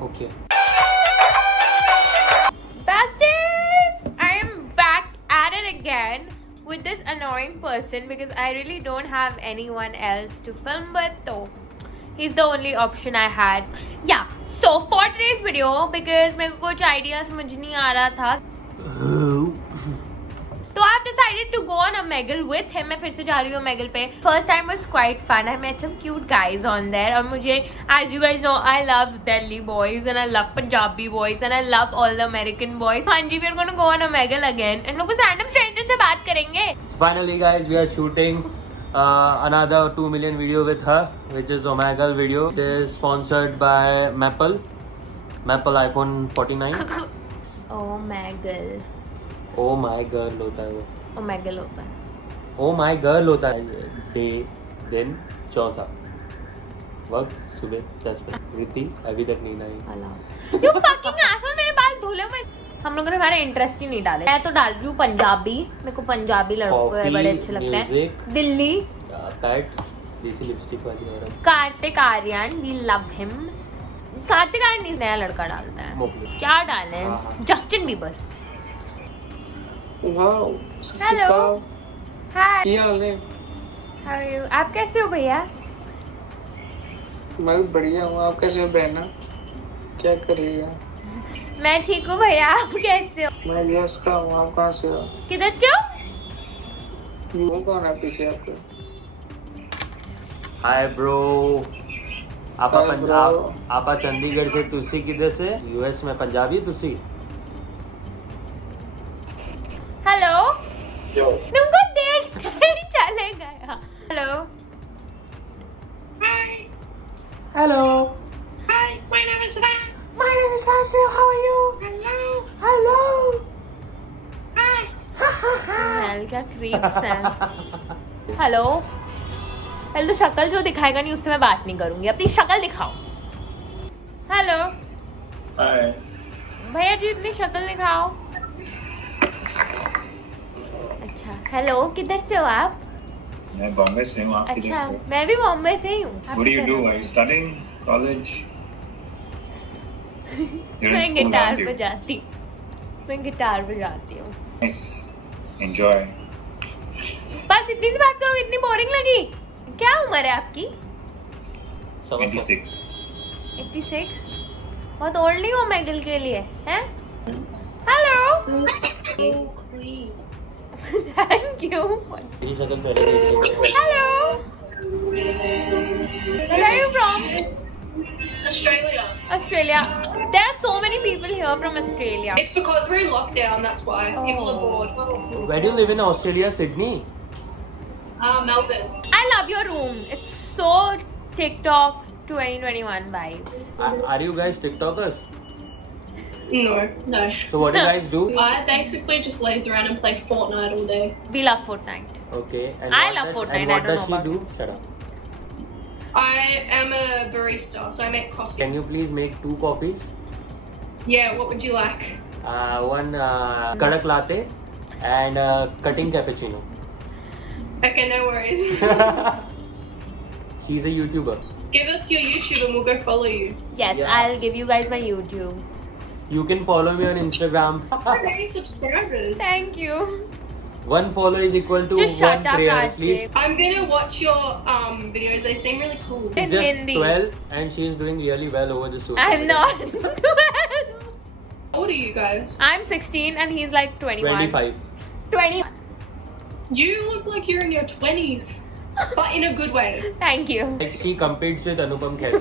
Okay. Besties! I am back at it again with this annoying person because I really don't have anyone else to film with, so he's the only option I had. Yeah, so for today's video, because मेरे को कुछ idea समझ नहीं आ रहा था, तो I've decided to go on Omegle with him. मैं फिर से जा रही हूँ Omegle पे. First time was quite fun. I met some cute guys on there. और मुझे, as you guys know, I love Delhi boys and I love Punjabi boys and I love all the American boys. हाँ जी, we're gonna go on Omegle again. And लोग random strangers से बात करेंगे. Finally, guys, we are shooting another 2 million video with her, which is Omegle video. It is sponsored by Maple iPhone 49. Omegle. Oh my girl होता है वो. Omegle होता है. Oh my girl होता है. दिन चौथा. वक्त सुबह 10 बजे. रिद्धि अभी तक नहीं आई. You fucking asshole, मेरे बाल धुले हुए. हम लोगों ने हमारा इंटरेस्ट ही नहीं डाले. मैं तो डाल रही हूँ पंजाबी. मेरे को पंजाबी लड़के बड़े अच्छे लगते हैं. दिल्ली. Pets. देसी लिपस्टिक वाली और. Kartik Aaryan, we love him. Kartik Aaryan नया लड़का डालता है. क्या डालें? Justin Bieber. Wow. हेलो. हाय. क्या हाल है? How are you? आप कैसे हो भैया? मैं बढ़िया हूँ. आप कैसे हो बहना? क्या कर रही है? मैं ठीक हूँ भैया. आप कैसे हो? मैं यश का हूँ. आप कहाँ से हो? किधर से हो? वो कौन है पीछे आपके? Hi bro. आपा चंडीगढ़ से. तुसी किधर से? US में पंजाबी तुसी. हेलो. Yo. तुमको देख ही चले गया. Hello. Hello. Hi, my name is Ram. My name is Rasil. How are you? Hello. Hello. Hello क्या क्रीप्स हैं. हेलो. पहले तो शक्ल जो दिखाएगा नहीं उससे मैं बात नहीं करूंगी. अपनी शक्ल दिखाओ. हेलो. Hi. भैया जी अपनी शक्ल दिखाओ. अच्छा. हेलो. किधर से हो आप? मैं बॉम्बे से हूँ. आप किधर अच्छा. से? मैं भी बॉम्बे से ही हूँ. What do you do? Are you studying? College? You're in मैं school, गिटार aren't you? बजाती. मैं गिटार बजाती हूँ. Nice. Enjoy. बस इतनी सी बात करो. इतनी बोरिंग लगी. क्या उम्र है आपकी? 26. 86. बहुत ओल्ड नहीं हो Omegle के लिए, हैं? हेलो. Thank you. ये शक्ल पहले देखी. Hello. Where are you from? Australia. Australia. There are so many people here from Australia. It's because we're in lockdown, that's why. People are bored. Where do you live in Australia? Sydney. Melbourne. I love your room. It's so TikTok 2021 vibes. Are you guys TikTokers? No. So what do you guys do? I basically just laze around and play Fortnite all day. We love Fortnite. Okay. And I what love does- Fortnite, And I what don't does know she do? about Shut up. I am a barista, so I make coffee. Can you please make 2 coffees? Yeah, what would you like? One kadak latte and cutting cappuccino. Okay, no worries. She's a YouTuber. Give us your YouTube and we'll go follow you. Yes, Yes. I'll give you guys my YouTube. You can follow me on Instagram. How many subscribers? Thank you. 1 follow is equal to Just shut 1 up, prayer. Rajdev. Please. I'm gonna watch your videos. They seem really cool. In She's just Hindi. 12 and she is doing really well over the social I'm media. not 12. How old are you guys? I'm 16 and he's like 21. 25. 20. You look like you're in your 20s, but in a good way. Thank you. Like she competes with Anupam Kher.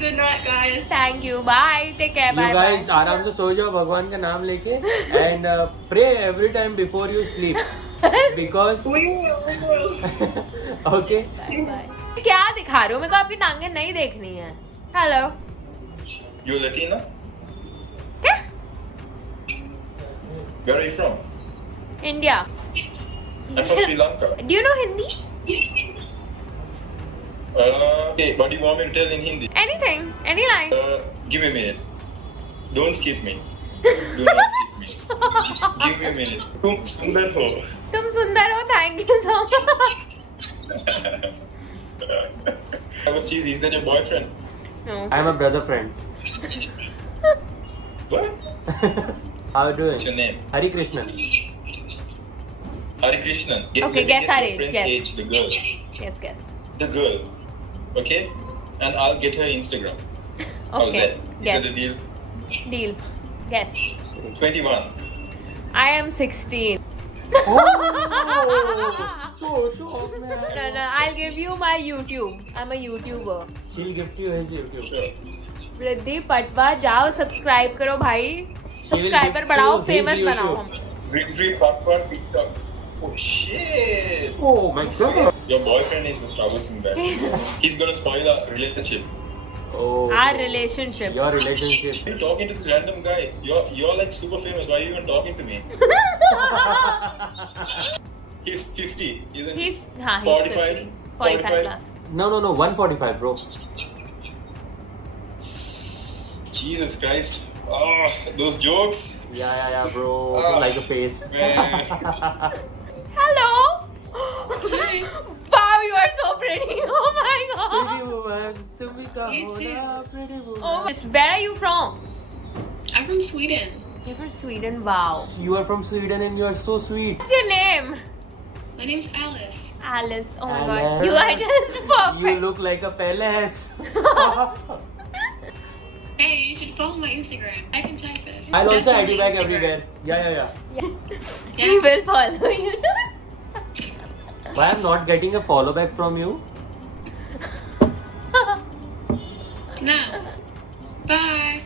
Good night, guys. Thank you. Bye. Take care. You Bye. guys Bye. आराम से सो जाओ भगवान का नाम लेके and pray every time before you sleep because We will. okay. Bye. Bye. क्या दिखा रहे हो? मेरे को आपकी टांगे नहीं देखनी है. हेलो. You Latina? क्या? Where are you from? India. I'm from Sri Lanka. Do you know Hindi? Hey, what do you want me to tell in Hindi? Anything. Any line. Give me a minute. Don't skip me. Do not skip me. Give me a minute. तुम सुंदर हो. तुम सुंदर हो. Thank you so much. I was cheesy. Is that your boyfriend? No. I am a brother friend. What? How are you doing? What's your name? Hari Krishnan. Hari Krishnan. Okay, guess your her age, friend's guess. age, the girl. Guess. The girl. Okay? And I'll get her Instagram. How's Okay. that? Is Guess. that a deal? Deal. Guess. 21. I am 16. So shocked, man. No, I'll give you my YouTube. I'm a YouTuber. She'll gift you his YouTube. Sure. वृद्धि पटवा जाओ subscribe करो भाई subscriber gift बढ़ाओ you his famous YouTube. बनाओ हम Victory Popcorn TikTok. Oh shit! Oh my god. Your boyfriend is troublesome guy. He's gonna spoil our relationship. Oh. our relationship Your relationship. You're talking to this random guy. You're like super famous. Why are you even talking to me? He's 50, isn't he? he's 45? 45 plus No, 145, bro. Jesus Christ. Oh, those jokes. Yeah, bro. Like a face. Man. hello wow you are so pretty oh my god Pretty woman, तुम भी कहो You too. ना, pretty woman. oh where are you from I'm from Sweden. you're from Sweden wow You are from Sweden and you are so sweet. what's your name My name's Alice. Alice oh my Alice. god you are just perfect You look like a palace. Hey, you should follow my Instagram. I can type it. I'll That's also on add you my back Instagram. everywhere. Yeah. we will follow you Why I'm not getting a follow back from you? No. Bye.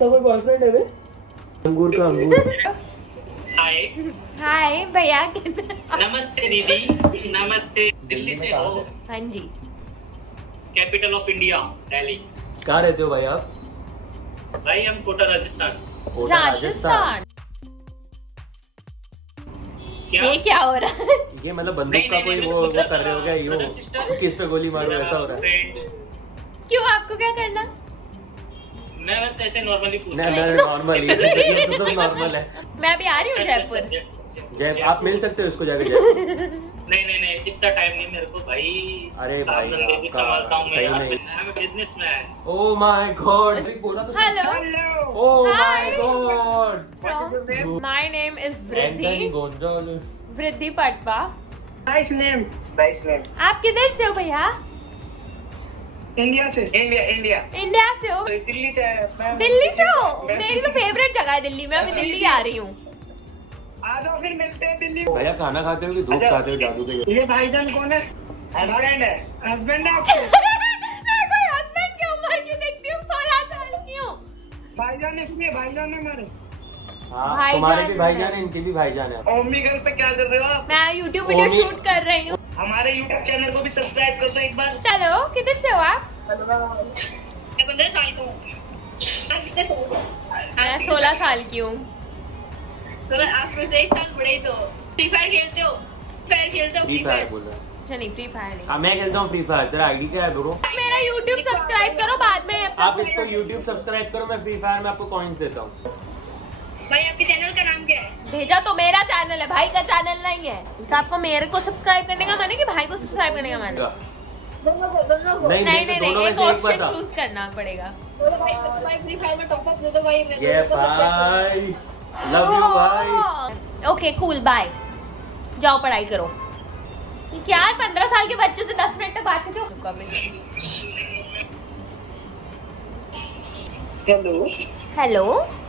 तो कोई boyfriend है बे? अंगूर का अंगूर. हाय हाय भैया नमस्ते दीदी नमस्ते दिल्ली से हो हाँ G capital of India Delhi कहाँ रहते हो भाई आप? भाई हम कोटा राजस्थान कोटा, राजस्थान क्या ये क्या हो रहा है ये मतलब बंदूक नहीं, का नहीं, कोई नहीं, वो मतलब कर रहे हो क्या? brother, यो sister? किस पे गोली मारो ऐसा हो रहा है? फ्रेंड क्यों आपको क्या करना मैं बस ऐसे नॉर्मली पूछ नहीं रहा हूँ नॉर्मल ये तो सब नॉर्मल है. मैं अभी आ रही हूँ अच्छा, जयपुर अच्छा, जय आप मिल सकते हो इसको जाके जय. नहीं इतना टाइम नहीं मेरे को भाई अरे भाई, काम धंधे भी आपका संभालता हूँ सही मैं नहीं. Businessman Oh my god. बोला तो. Hello Oh my Hi. god. My name is Anthony वृद्धि Gonzalez. वृद्धि पटवा नाइस नेम. आप किधर से हो भैया इंडिया से. इंडिया से हो दिल्ली से है. दिल्ली से हो मेरी तो फेवरेट जगह है दिल्ली में अभी दिल्ली आ रही हूँ आ जाओ फिर मिलते हैं दिल्ली. भैया खाना खाते हो कि धूप खाते हो जादू के? ये भाईजान कौन है? हस्बैंड है. हस्बैंड है आपके? मैं कोई हस्बैंड की उम्र की देखती हूँ 16 साल की हूँ भाईजान है इसलिए भाईजान है हमारे. हाँ भाईजान तुम्हारे भी है। भाईजान है इनके भी भाईजान है. ओमी घर पे क्या कर रहे हो आप? मैं YouTube वीडियो ओमी- शूट कर रही हूँ हमारे YouTube चैनल को भी सब्सक्राइब कर दो एक बार. चलो किधर से हो आप मैं 15 साल का हूँ. मैं 16 साल की हूँ आप में से 1 साल बड़े तो फ्री फायर खेलते हो फ्री फायर बोल रहा है. अच्छा नहीं फ्री फायर नहीं हाँ मैं खेलता हूँ फ्री फायर. तेरा आईडी क्या है ब्रो? मेरा YouTube सब्सक्राइब करो बाद में आप इसको YouTube सब्सक्राइब करो. मैं फ्री फायर में आपको कॉइन्स देता हूँ. भाई आपके चैनल का नाम क्या है? भेजा तो मेरा चैनल है भाई का चैनल नहीं है तो आपको मेरे को सब्सक्राइब करने का माने कि भाई को सब्सक्राइब करने का माने दोनों को नहीं नहीं नहीं दोनों में एक से एक ऑप्शन बता. चूज करना पड़ेगा भाई फ्री फायर में टॉप अप दे दो भाई. ये भाई लव यू भाई. ओके कूल बाय जाओ पढ़ाई करो क्या 15 साल के बच्चों से 10 मिनट तक बात करते हो हेलो. हेलो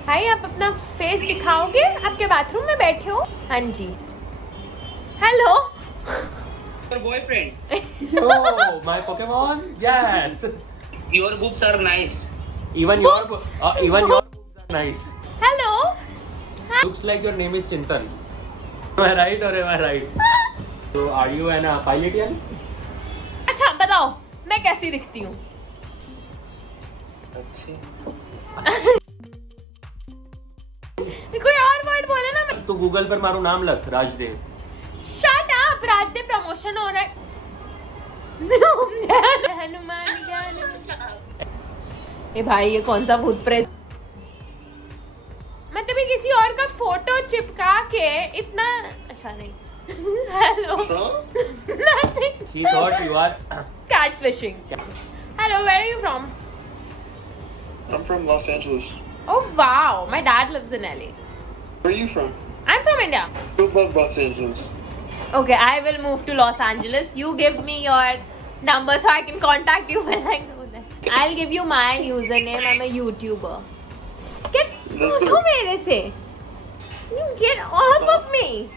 भाई आप अपना फेस दिखाओगे आपके बाथरूम में बैठे हो हाँ जी hello boyfriend Yo, my Pokemon. Yes. Your books are nice Even your books are nice. Hello Looks like your name is Chintan. Am I right or am I right? So are you an pilotian? अच्छा बताओ मैं कैसी दिखती हूँ अच्छी. कोई और word बोले ना तो गूगल पर मारो नाम लग Rajdev. Shut up Rajdev promotion हो रहा है हनुमान ज्ञान ए भाई ये कौन सा भूत प्रेत मतलब ये किसी और का फोटो चिपका के इतना अच्छा नहीं hello She thought you are. Catfishing hello Hello, where are you from? I'm from Los Angeles. Oh wow, my dad lives in LA. Where are you from? I'm from India. I love Los Angeles. Okay, I will move to Los Angeles. You give me your number so I can contact you when I go there. I'll give you my username. I'm a YouTuber. Get Let's do no it. mere se. You get off of me.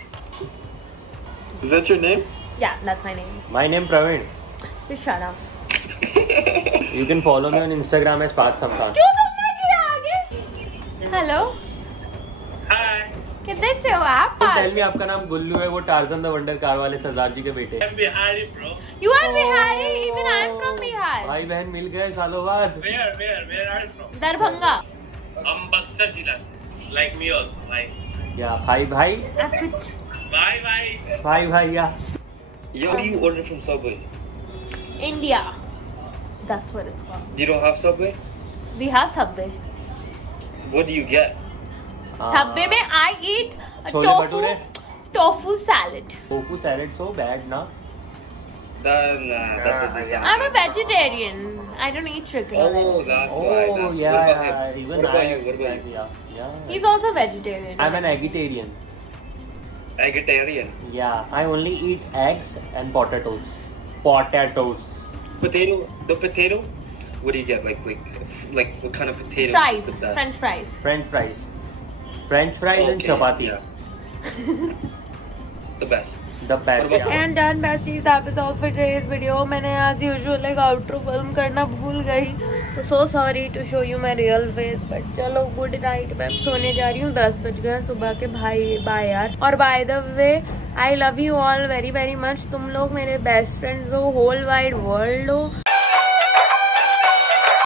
Is that your name? Yeah, that's my name. My name Praveen. Just shut up. You can follow me on Instagram as Parth Sampan. क्यों तुमने किया आगे? Hello. Hi. किधर से हो आप? Tell me, आपका नाम गुल्लू है, वो टार्जन द वंडर कार वाले सरदार जी के बेटे। I'm Bihari, bro. You are Bihari. Even I am from Bihar. भाई बहन मिल गए सालों बाद। Where are you from? Darbhanga. I'm Buxar Jila se. Like me also. Like. या भाई भाई Bye bye. भाई भाई या Yo, what do you order from Subway? India. That's what it's called. You don't have Subway? We have Subway. What do you get? Subway में I eat chole bhature? tofu salad. Tofu salad so bad ना। That doesn't sound I'm a good. vegetarian. I don't eat chicken. Oh, that's why. Oh That's yeah, what about yeah. him? Even What about I you? What about you? Yeah. He's also vegetarian. I'm an eggitarian. Vegetarian. Yeah, I only eat eggs and potatoes. Potatoes. Potato. The potato. What do you get? Like what kind of potato Fries. is the best? French fries. French fries. French fries and Okay, chapati. yeah. The best. The best. What about- Yeah. And done besties, that was all for today's video. मैंने as usual like outro film करना भूल गई, तो so sorry to show you my real face. But चलो good night, मैं सोने जा रही हूँ, 10 बज गए सुबह के भाई. बाय यार. और by the way, I love you all very very much. तुम लोग मेरे best friends हो, whole wide world हो.